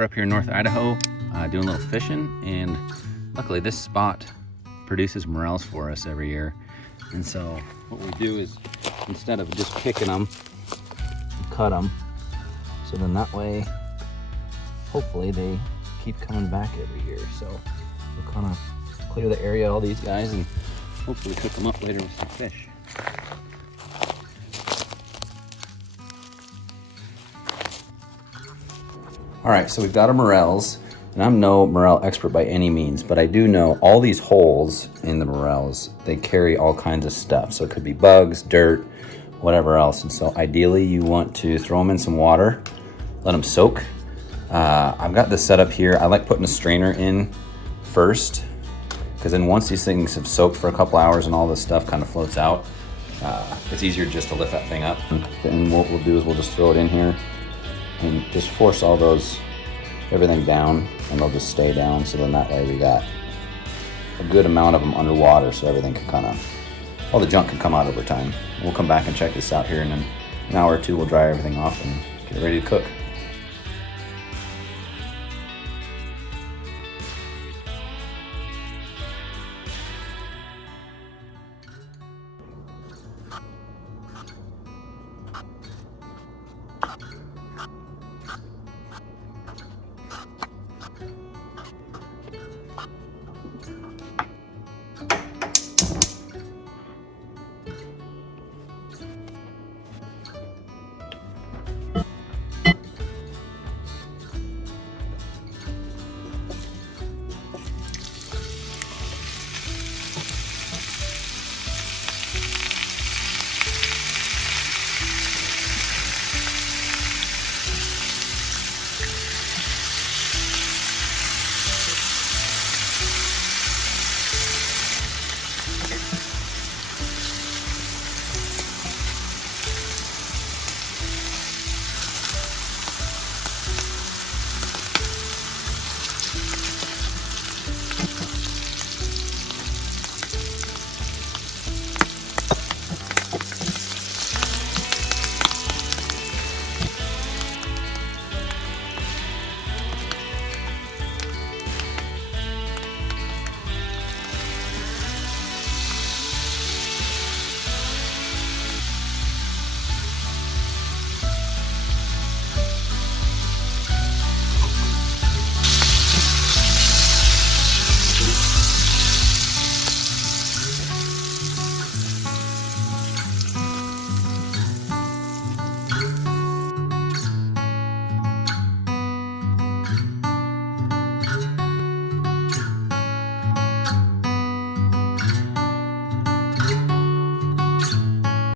We're up here in North Idaho doing a little fishing, and luckily this spot produces morels for us every year. And so what we do is, instead of just picking them, we cut them. So then that way, hopefully they keep coming back every year. So we'll kind of clear the area, all these guys, and hopefully cook them up later with some fish. All right, so we've got our morels, and I'm no morel expert by any means, but I do know all these holes in the morels, they carry all kinds of stuff. So it could be bugs, dirt, whatever else. And so ideally you want to throw them in some water, let them soak. I've got this set up here. I like putting a strainer in first, because then once these things have soaked for a couple hours and all this stuff kind of floats out, it's easier just to lift that thing up. And what we'll do is we'll just throw it in here and just force everything down, and they'll just stay down. So then that way we got a good amount of them underwater, so everything can kind of, all the junk can come out over time. We'll come back and check this out here in an hour or two. We'll dry everything off and get ready to cook.